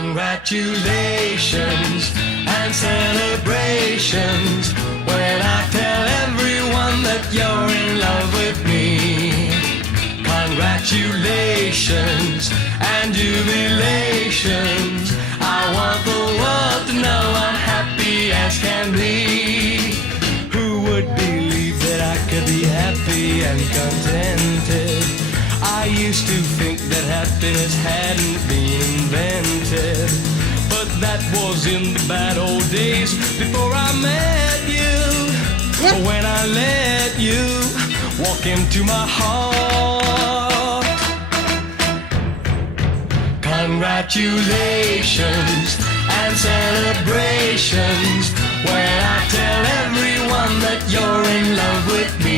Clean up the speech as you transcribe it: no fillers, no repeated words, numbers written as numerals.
Congratulations and celebrations when I tell everyone that you're in love with me. Congratulations and jubilations. I want the world to know I'm happy as can be. Who would believe that I could be happy and contented? I used to think that happiness hadn't been invented, but that was in the bad old days before I met you. When I let you walk into my heart. Congratulations and celebrations when I tell everyone that you're in love with me.